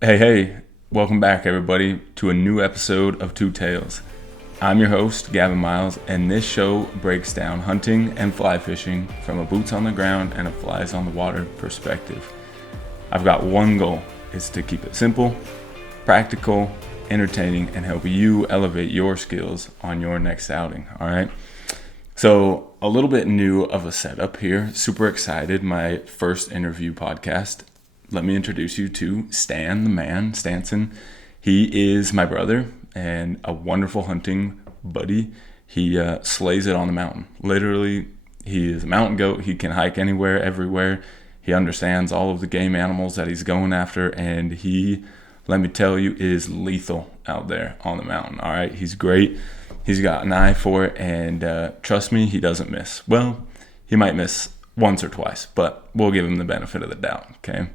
Hey, welcome back everybody to a new episode of Two Tales. I'm your host, Gavin Miles, and this show breaks down hunting and fly fishing from a boots on the ground and a flies on the water perspective. I've got one goal, it's to keep it simple, practical, entertaining, and help you elevate your skills on your next outing, all right? So a little bit new of a setup here, super excited, my first interview podcast. Let me introduce you to Stan, the man, Stantson. He is my brother and a wonderful hunting buddy. He slays it on the mountain. Literally, he is a mountain goat. He can hike anywhere, everywhere. He understands all of the game animals that he's going after, and he, let me tell you, is lethal out there on the mountain. All right, he's great. He's got an eye for it, and trust me, he doesn't miss. Well, he might miss once or twice, but we'll give him the benefit of the doubt, okay?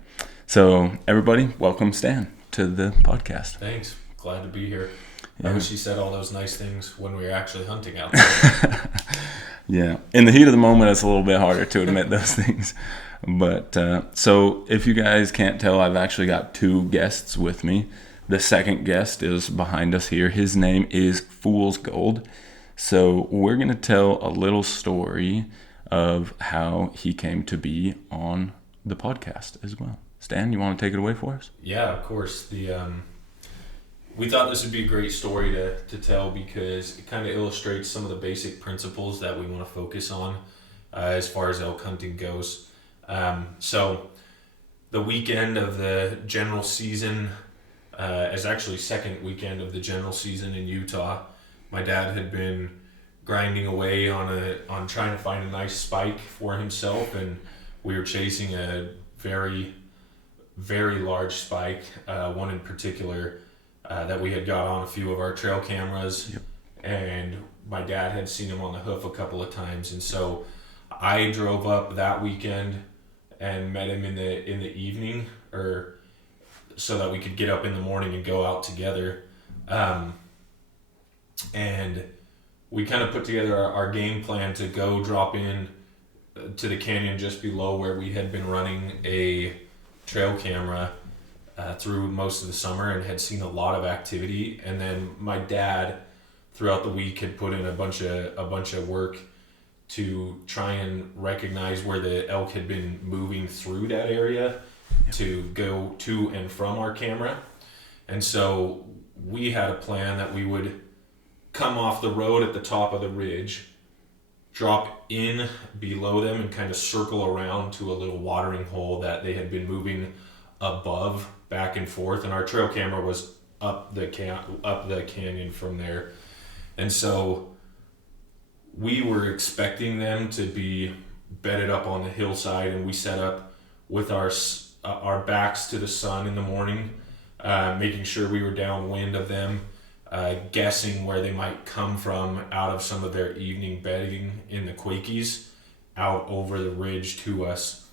So, everybody, welcome Stan to the podcast. Thanks. Glad to be here. Yeah. I wish you said all those nice things when we were actually hunting out there. Yeah. In the heat of the moment, it's a little bit harder to admit those things. But, so if you guys can't tell, I've actually got two guests with me. The second guest is behind us here. His name is Fool's Gold. So we're going to tell a little story of how he came to be on the podcast as well. Stan, you want to take it away for us? Yeah, of course. We thought this would be a great story to tell because it kind of illustrates some of the basic principles that we want to focus on as far as elk hunting goes. So the weekend of the general season is actually second weekend of the general season in Utah. My dad had been grinding away on trying to find a nice spike for himself, and we were chasing a very large spike, one in particular that we had got on a few of our trail cameras. Yep. And my dad had seen him on the hoof a couple of times, and so I drove up that weekend and met him in the evening, or so that we could get up in the morning and go out together. And we kind of put together our game plan to go drop in to the canyon just below where we had been running a trail camera through most of the summer and had seen a lot of activity. And then my dad throughout the week had put in a bunch of work to try and recognize where the elk had been moving through that area to go to and from our camera. And so we had a plan that we would come off the road at the top of the ridge, drop in below them, and kind of circle around to a little watering hole that they had been moving above, back and forth, and our trail camera was up the canyon from there. And so we were expecting them to be bedded up on the hillside, and we set up with our backs to the sun in the morning, making sure we were downwind of them, guessing where they might come from out of some of their evening bedding in the Quakies out over the ridge to us.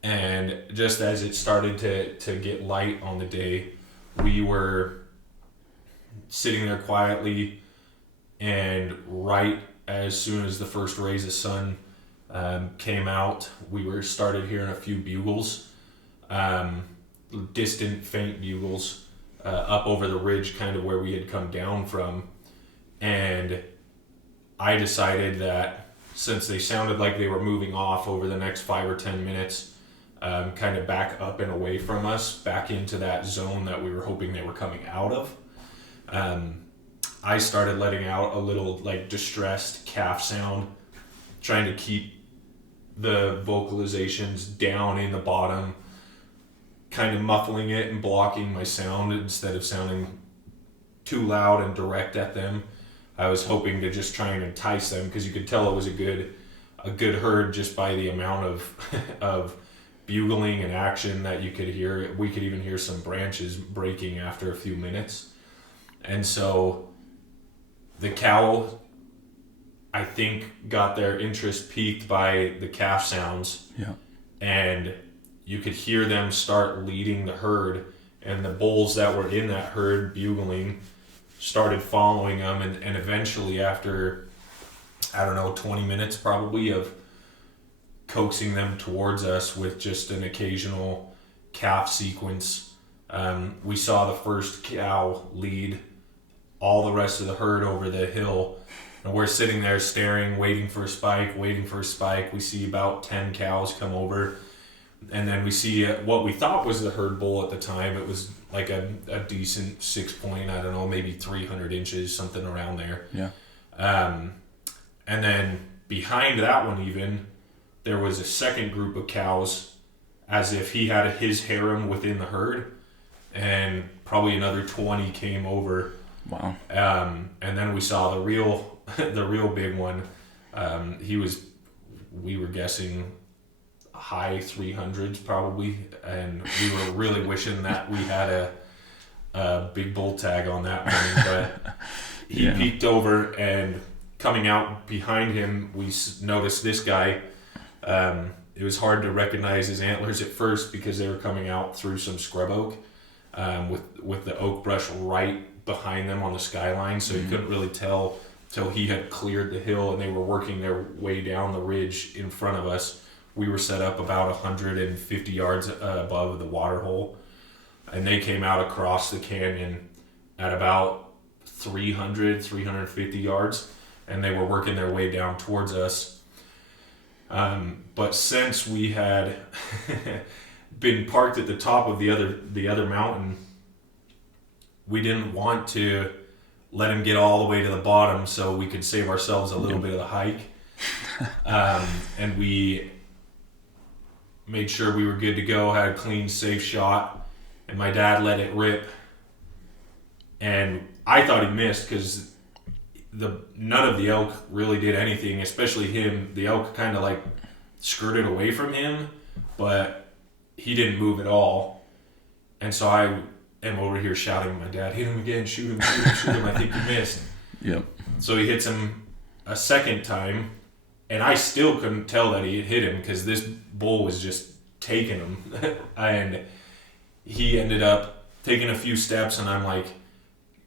And just as it started to get light on the day, we were sitting there quietly, and right as soon as the first rays of sun came out, we started hearing a few bugles, distant, faint bugles, up over the ridge, kind of where we had come down from. And I decided that since they sounded like they were moving off over the next 5 or 10 minutes, kind of back up and away from us, back into that zone that we were hoping they were coming out of, I started letting out a little like distressed calf sound, trying to keep the vocalizations down in the bottom, kind of muffling it and blocking my sound instead of sounding too loud and direct at them. I was hoping to just try and entice them, because you could tell it was a good herd just by the amount of bugling and action that you could hear. We could even hear some branches breaking after a few minutes. And so the cow, I think, got their interest piqued by the calf sounds. Yeah. And you could hear them start leading the herd, and the bulls that were in that herd bugling started following them, and eventually after, 20 minutes probably of coaxing them towards us with just an occasional calf sequence, We saw the first cow lead all the rest of the herd over the hill. And we're sitting there staring, waiting for a spike. We see about 10 cows come over. And then we see what we thought was the herd bull at the time. It was like a decent 6 point, I don't know, maybe 300 inches, something around there. Yeah. And then behind that one even, there was a second group of cows, as if he had his harem within the herd. And probably another 20 came over. Wow. And then we saw the real big one. We were guessing high 300s probably, and we were really wishing that we had a big bull tag on that one, but he peeked over, and coming out behind him, we noticed this guy. It was hard to recognize his antlers at first because they were coming out through some scrub oak, with the oak brush right behind them on the skyline, so you couldn't really tell till he had cleared the hill and they were working their way down the ridge in front of us. We were set up about 150 yards above the water hole, and they came out across the canyon at about 350 yards, and they were working their way down towards us. But since we had been parked at the top of the other mountain, we didn't want to let him get all the way to the bottom so we could save ourselves a little bit of the hike. And we made sure we were good to go, had a clean, safe shot, and my dad let it rip. And I thought he missed because none of the elk really did anything, especially him. The elk kind of like skirted away from him, but he didn't move at all. And so I am over here shouting at my dad, hit him again, shoot him, I think you missed. Yep. So he hits him a second time, and I still couldn't tell that he had hit him because this bull was just taking him. And he ended up taking a few steps, and I'm like,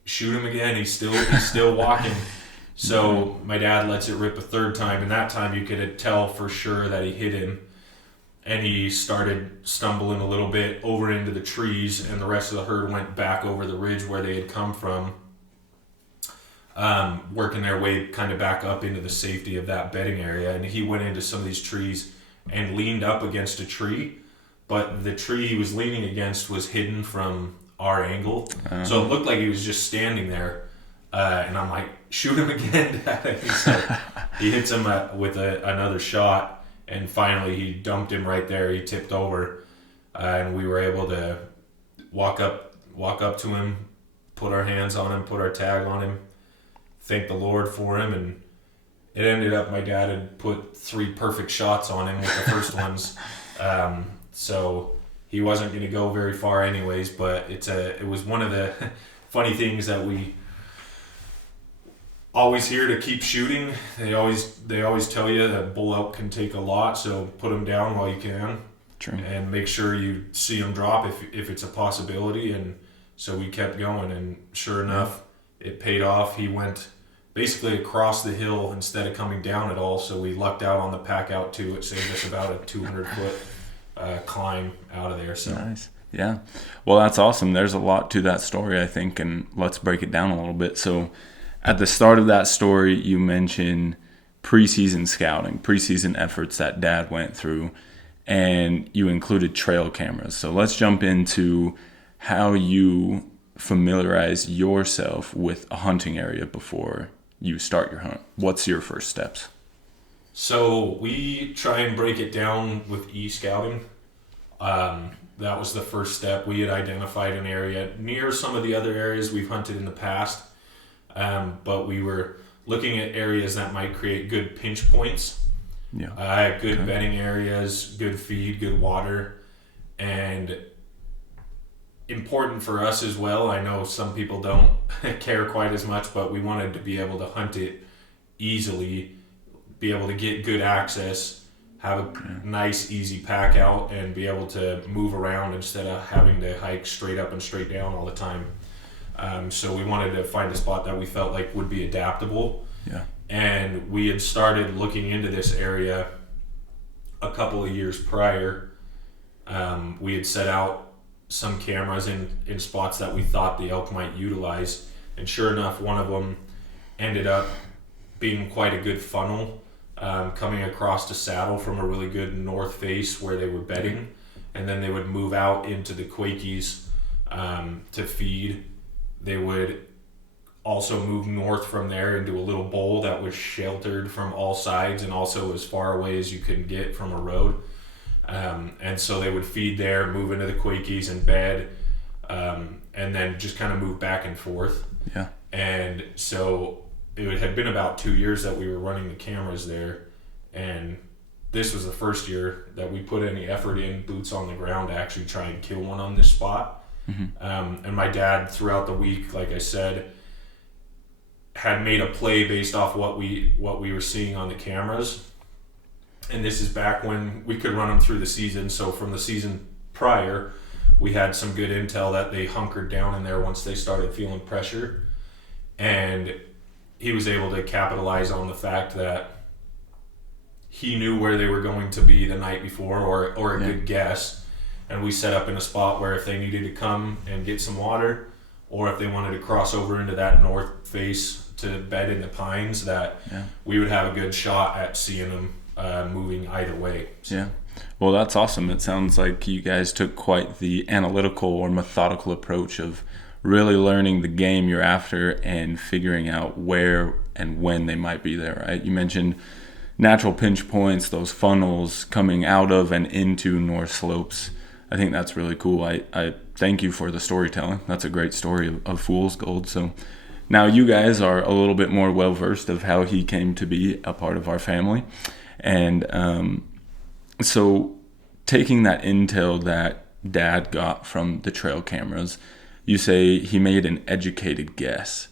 shoot him again. He's still walking. So my dad lets it rip a third time, and that time you could tell for sure that he hit him. And he started stumbling a little bit over into the trees, and the rest of the herd went back over the ridge where they had come from, working their way kind of back up into the safety of that bedding area. And he went into some of these trees and leaned up against a tree, but the tree he was leaning against was hidden from our angle. So it looked like he was just standing there. And I'm like, shoot him again, Dad. So he hits him with another shot. And finally, he dumped him right there. He tipped over, and we were able to walk up to him, put our hands on him, put our tag on him, thank the Lord for him, and it ended up my dad had put 3 perfect shots on him with the first ones, so he wasn't going to go very far anyways. But it was one of the funny things that we always here to keep shooting. They always tell you that bull elk can take a lot, so put them down while you can. True. And make sure you see them drop if it's a possibility. And so we kept going, and sure enough, it paid off. He went basically across the hill instead of coming down at all, so we lucked out on the pack out too. It saved us about a 200-foot climb out of there. So nice. Yeah. Well, that's awesome. There's a lot to that story, I think, and let's break it down a little bit. So at the start of that story, you mentioned preseason scouting, preseason efforts that Dad went through, and you included trail cameras. So let's jump into how you familiarize yourself with a hunting area before you start your hunt. What's your first steps? So we try and break it down with e-scouting. That was the first step. We had identified an area near some of the other areas we've hunted in the past. But we were looking at areas that might create good pinch points, good bedding areas, good feed, good water, and important for us as well. I know some people don't care quite as much, but we wanted to be able to hunt it easily, be able to get good access, have a nice, easy pack out, and be able to move around instead of having to hike straight up and straight down all the time. So we wanted to find a spot that we felt like would be adaptable. Yeah. And we had started looking into this area a couple of years prior. We had set out some cameras in spots that we thought the elk might utilize. And sure enough, one of them ended up being quite a good funnel, coming across the saddle from a really good north face where they were bedding. And then they would move out into the Quakies to feed. They would also move north from there into a little bowl that was sheltered from all sides and also as far away as you could get from a road. And so they would feed there, move into the Quakies and bed, and then just kind of move back and forth. Yeah. And so it had been about 2 years that we were running the cameras there, and this was the first year that we put any effort in, boots on the ground, to actually try and kill one on this spot. Mm-hmm. And my dad, throughout the week, like I said, had made a play based off what we were seeing on the cameras. And this is back when we could run them through the season. So from the season prior, we had some good intel that they hunkered down in there once they started feeling pressure. And he was able to capitalize on the fact that he knew where they were going to be the night before, or a good guess. And we set up in a spot where if they needed to come and get some water, or if they wanted to cross over into that north face to bed in the pines, that we would have a good shot at seeing them moving either way. So. Yeah. Well, that's awesome. It sounds like you guys took quite the analytical or methodical approach of really learning the game you're after and figuring out where and when they might be there, right? You mentioned natural pinch points, those funnels coming out of and into north slopes. I think that's really cool. I thank you for the storytelling. That's a great story of Fool's Gold. So now you guys are a little bit more well-versed of how he came to be a part of our family. And so taking that intel that Dad got from the trail cameras, you say he made an educated guess.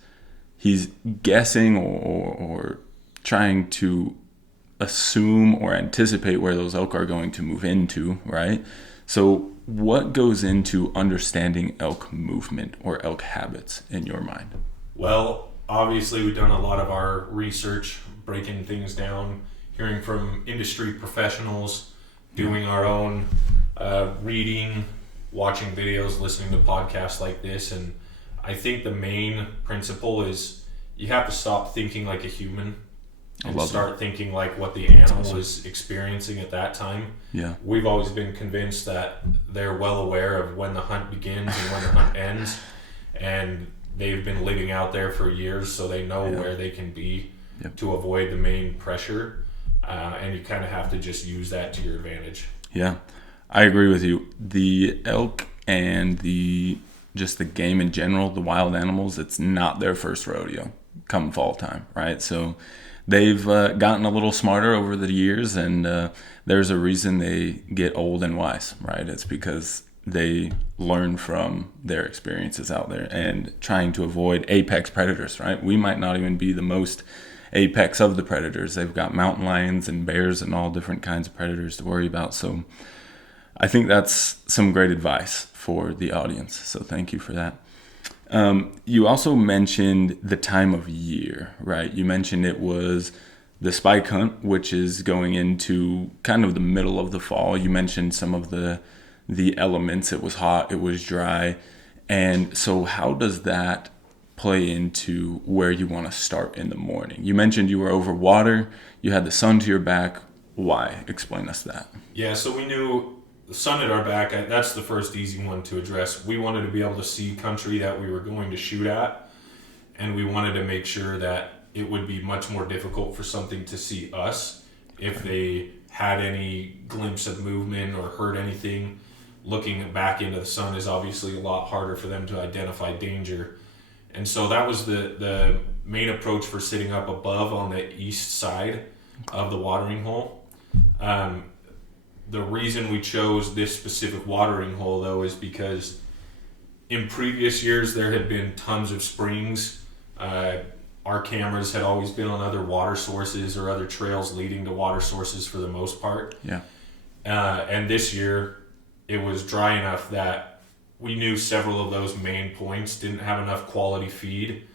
He's guessing or trying to assume or anticipate where those elk are going to move into, right? So what goes into understanding elk movement or elk habits in your mind? Well, obviously we've done a lot of our research, breaking things down, hearing from industry professionals, doing our own reading, watching videos, listening to podcasts like this. And I think the main principle is you have to stop thinking like a human and start thinking like what the animal is experiencing at that time. Yeah. We've always been convinced that they're well aware of when the hunt begins and when the hunt ends, and they've been living out there for years, so they know where they can be to avoid the main pressure, and you kind of have to just use that to your advantage. Yeah, I agree with you. The elk and just the game in general, the wild animals, it's not their first rodeo come fall time, right? So they've gotten a little smarter over the years, and there's a reason they get old and wise, right? It's because they learn from their experiences out there and trying to avoid apex predators, right? We might not even be the most apex of the predators. They've got mountain lions and bears and all different kinds of predators to worry about. So I think that's some great advice for the audience. So thank you for that. You also mentioned the time of year, right? You mentioned it was the spike hunt, which is going into kind of the middle of the fall. You mentioned some of the elements. It was hot, it was dry. And so how does that play into where you want to start in the morning? You mentioned you were over water, you had the sun to your back. Why? Explain us that. Yeah, so we knew the sun at our back, that's the first easy one to address. We wanted to be able to see country that we were going to shoot at, and we wanted to make sure that it would be much more difficult for something to see us if they had any glimpse of movement or heard anything. Looking back into the sun is obviously a lot harder for them to identify danger. And so that was the main approach for sitting up above on the east side of the watering hole. The reason we chose this specific watering hole, though, is because in previous years there had been tons of springs. Our cameras had always been on other water sources or other trails leading to water sources for the most part. Yeah. And this year it was dry enough that we knew several of those main points didn't have enough quality feed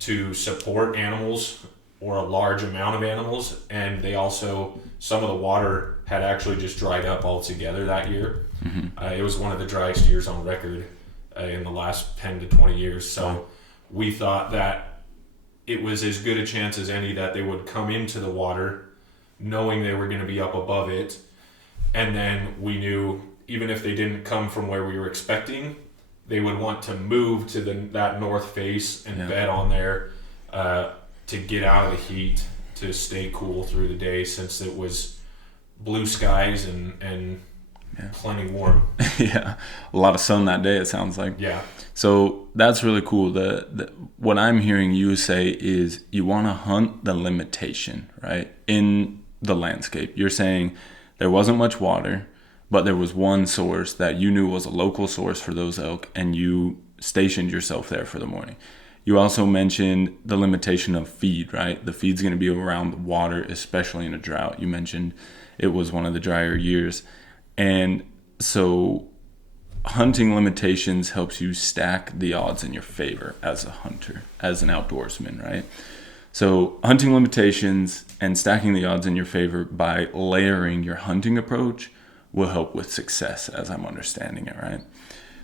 to support animals or a large amount of animals, and they also, some of the water had actually just dried up altogether that year. It was one of the driest years on record in the last 10 to 20 years. So we thought that it was as good a chance as any that they would come into the water knowing they were going to be up above it. And then we knew even if they didn't come from where we were expecting, they would want to move to that north face and bed on there to get out of the heat, to stay cool through the day, since it was blue skies and plenty warm. Yeah, a lot of sun that day, it sounds like. Yeah. So that's really cool. What I'm hearing you say is you want to hunt the limitation, right, in the landscape. You're saying there wasn't much water, but there was one source that you knew was a local source for those elk, and you stationed yourself there for the morning. You also mentioned the limitation of feed, right? The feed's going to be around the water, especially in a drought. You mentioned it was one of the drier years. And so hunting limitations helps you stack the odds in your favor as a hunter, as an outdoorsman, right? So hunting limitations and stacking the odds in your favor by layering your hunting approach will help with success, as I'm understanding it, right?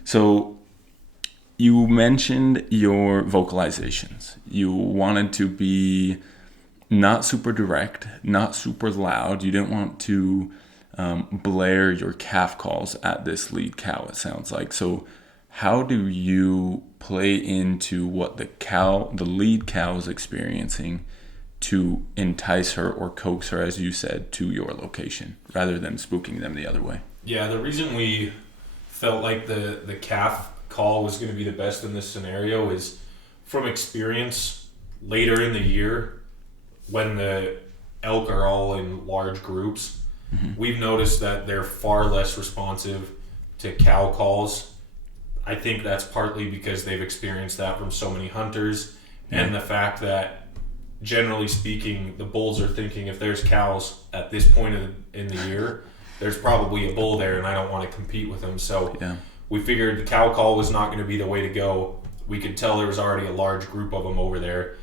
So you mentioned your vocalizations. You wanted to be not super direct, not super loud. You didn't want to blare your calf calls at this lead cow, it sounds like. So how do you play into what the lead cow is experiencing to entice her or coax her, as you said, to your location rather than spooking them the other way? Yeah, the reason we felt like the calf call was going to be the best in this scenario is from experience later in the year when the elk are all in large groups. We've noticed that they're far less responsive to cow calls. I think that's partly because they've experienced that from so many hunters, and the fact that generally speaking the bulls are thinking if there's cows at this point in the year, there's probably a bull there and I don't want to compete with them. So we figured the cow call was not going to be the way to go. We could tell there was already a large group of them over there.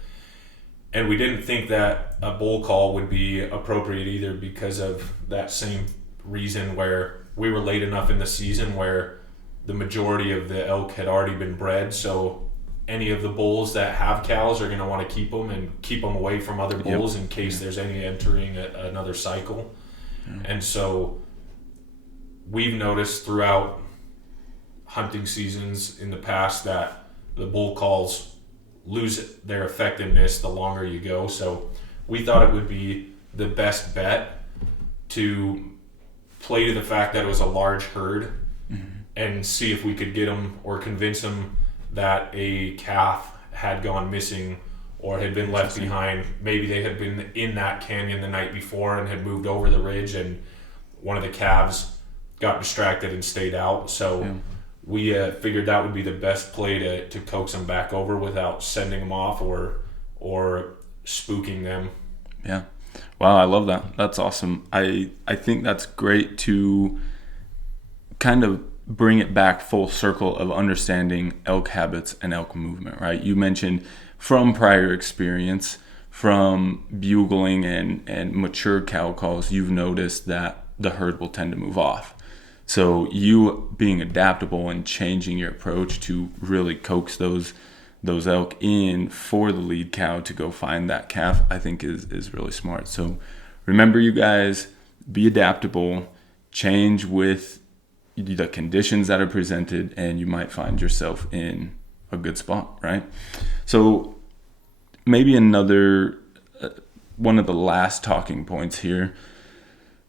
And we didn't think that a bull call would be appropriate either because of that same reason, where we were late enough in the season where the majority of the elk had already been bred. So any of the bulls that have cows are going to want to keep them and keep them away from other bulls in case there's any entering another cycle. And so we've noticed throughout hunting seasons in the past that the bull calls lose their effectiveness the longer you go. So we thought it would be the best bet to play to the fact that it was a large herd and see if we could get them or convince them that a calf had gone missing or had been left behind. Maybe they had been in that canyon the night before and had moved over the ridge, and one of the calves got distracted and stayed out. So we figured that would be the best play to coax them back over without sending them off or spooking them. Yeah. Wow, I love that. That's awesome. I think that's great to kind of bring it back full circle of understanding elk habits and elk movement, right? You mentioned from prior experience, from bugling and mature cow calls, you've noticed that the herd will tend to move off. So you being adaptable and changing your approach to really coax those elk in for the lead cow to go find that calf, I think is really smart. So remember, you guys, be adaptable, change with the conditions that are presented, and you might find yourself in a good spot, right? So maybe another one of the last talking points here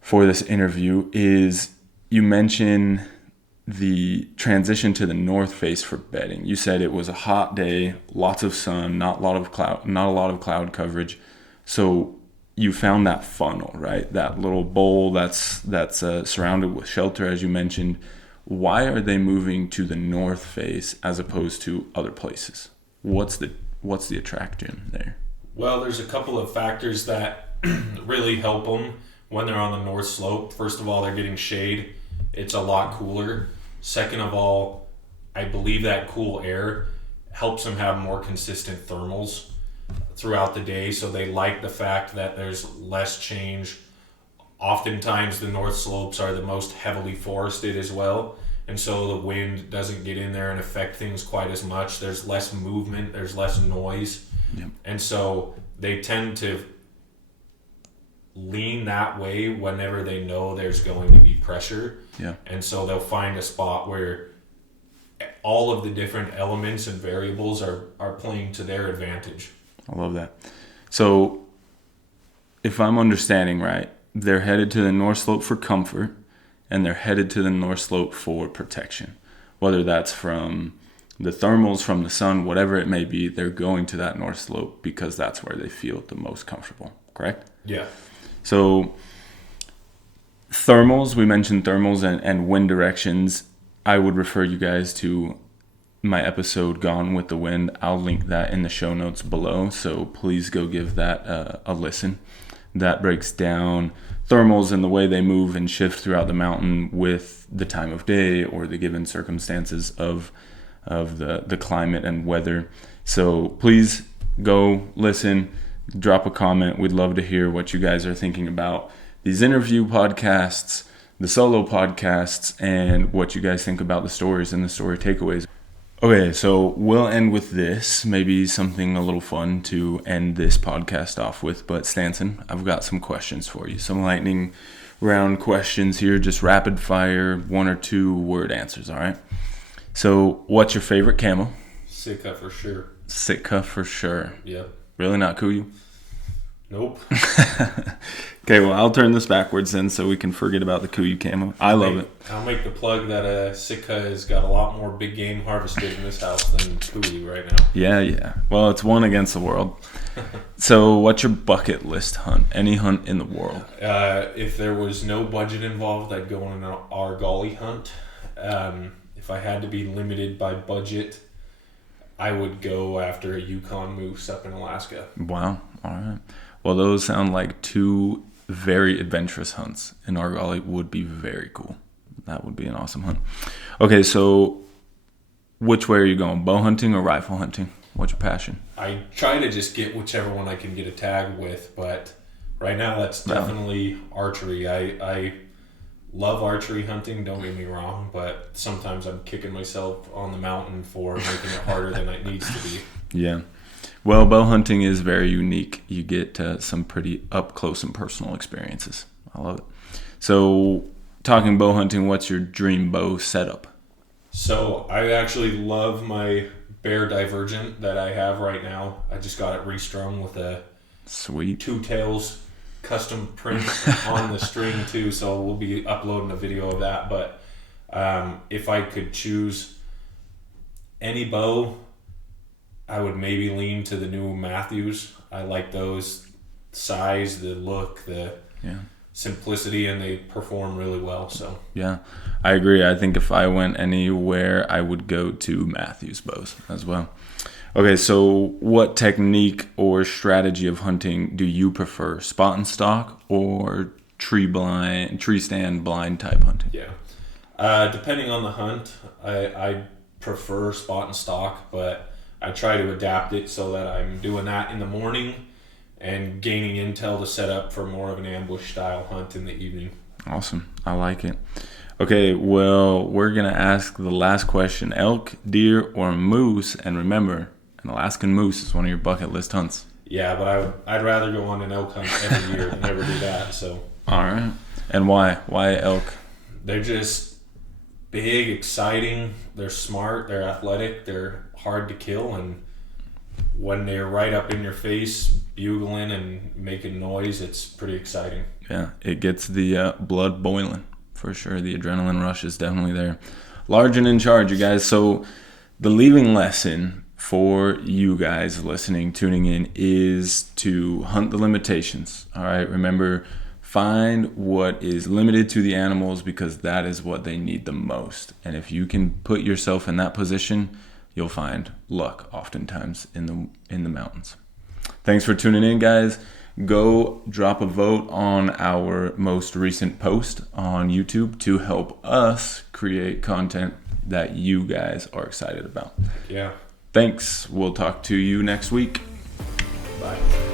for this interview is you mentioned the transition to the north face for bedding. You said it was a hot day, lots of sun, not a lot of cloud coverage. So you found that funnel, right? That little bowl that's surrounded with shelter, as you mentioned. Why are they moving to the north face as opposed to other places? What's the attraction there? Well, there's a couple of factors that really help them when they're on the north slope. First of all, they're getting shade. It's a lot cooler. Second of all, I believe that cool air helps them have more consistent thermals. throughout the day, so they like the fact that there's less change. Oftentimes the north slopes are the most heavily forested as well, and so the wind doesn't get in there and affect things quite as much. There's less movement, there's less noise. Yep. And so they tend to lean that way whenever they know there's going to be pressure. Yeah. And so they'll find a spot where all of the different elements and variables are playing to their advantage. I love that. So if I'm understanding right, they're headed to the north slope for comfort, and they're headed to the north slope for protection. Whether that's from the thermals, from the sun, whatever it may be, they're going to that north slope because that's where they feel the most comfortable, correct? Yeah. So thermals, we mentioned thermals and wind directions. I would refer you guys to my episode Gone with the Wind. I'll link that in the show notes below, so please go give that a listen. That breaks down thermals and the way they move and shift throughout the mountain with the time of day or the given circumstances of the climate and weather. So please go listen, drop a comment. We'd love to hear what you guys are thinking about these interview podcasts, the solo podcasts, and what you guys think about the stories and the story takeaways. Okay, so we'll end with this, maybe something a little fun to end this podcast off with. But Stantson, I've got some questions for you, some lightning round questions here, just rapid fire, 1 or 2 word answers, all right? So what's your favorite camo? Sitka for sure. Sitka for sure. Yep. Really not Kuyu? Nope. Okay, well, I'll turn this backwards then so we can forget about the Kuyu camo. I love it. I'll make the plug that Sitka has got a lot more big game harvested in this house than Kuyu right now. Yeah. Well, it's one against the world. So what's your bucket list hunt? Any hunt in the world? If there was no budget involved, I'd go on an Argali hunt. If I had to be limited by budget, I would go after a Yukon moose up in Alaska. Wow. All right. Well, those sound like 2 very adventurous hunts, and Argali would be very cool. That would be an awesome hunt. Okay, so which way are you going? Bow hunting or rifle hunting? What's your passion? I try to just get whichever one I can get a tag with, but right now that's definitely archery. I love archery hunting, don't get me wrong, but sometimes I'm kicking myself on the mountain for making it harder than it needs to be. Yeah. Well, bow hunting is very unique. You get some pretty up close and personal experiences. I love it. So, talking bow hunting, what's your dream bow setup? So, I actually love my Bear Divergent that I have right now. I just got it restrung with a Sweet 2 tails custom print on the string too, so we'll be uploading a video of that. But if I could choose any bow, I would maybe lean to the new Matthews. I like those size, the look, the simplicity, and they perform really well. So yeah, I agree. I think if I went anywhere, I would go to Matthews bows as well. Okay, so what technique or strategy of hunting do you prefer? Spot and stock or tree stand blind type hunting? Yeah, depending on the hunt, I prefer spot and stock, but I try to adapt it so that I'm doing that in the morning and gaining intel to set up for more of an ambush style hunt in the evening. Awesome. I like it. Okay, well, we're going to ask the last question. Elk, deer, or moose? And remember, an Alaskan moose is one of your bucket list hunts. Yeah, but I'd rather go on an elk hunt every year than never do that. So. All right. And why? Why elk? They're just big, exciting. They're smart. They're athletic. They're hard to kill, and when they're right up in your face bugling and making noise, it's pretty exciting. Yeah, it gets the blood boiling for sure. The adrenaline rush is definitely there. Large and in charge, you guys. So the leaving lesson for you guys listening, tuning in, is to hunt the limitations. All right, remember, find what is limited to the animals because that is what they need the most. And if you can put yourself in that position, you'll find luck oftentimes in the mountains. Thanks for tuning in, guys. Go drop a vote on our most recent post on YouTube to help us create content that you guys are excited about. Yeah. Thanks. We'll talk to you next week. Bye.